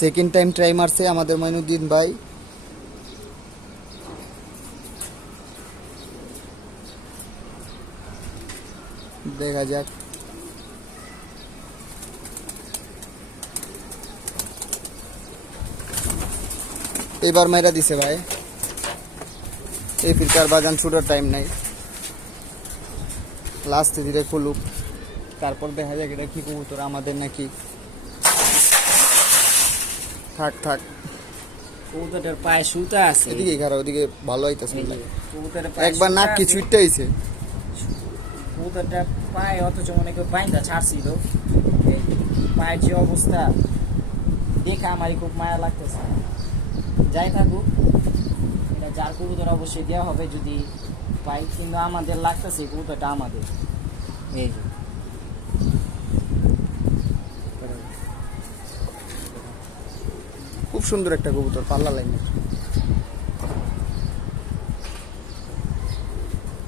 Second time try মারছে আমাদের মইনুদ্দিন ভাই। দেখা যাক। এবার মাইরা দিছে ভাই। এই ফিরকার বাগান ছুটার টাইম নাই, লাস্টে ধীরে খুলুক, তারপর দেখা যাক এটা কি কবুতর আমাদের নাকি। থাক থাক, কবুতরটার পায়ে সুতা আছে। এদিকে খারাপ, ওদিকে ভালো হইতেছে। কবুতরের পায়ে একবার সুতা নাক কি আছে। ছুটতে হইছে। কবুতরটা পায়ে অথচ মনে করে বাইন্দা ছাড়ছিল। এই পায়ের যে অবস্থা দেখে আমারই খুব মায়া লাগতেছে। যাই থাকুক, এটা যার কবুতর অবশ্যই দেওয়া হবে যদি পাই, কিন্তু আমাদের লাগতেছে কবুতরটা আমাদের। এই যে খুব সুন্দর একটা কবুতর, পাল্লা লাইনের।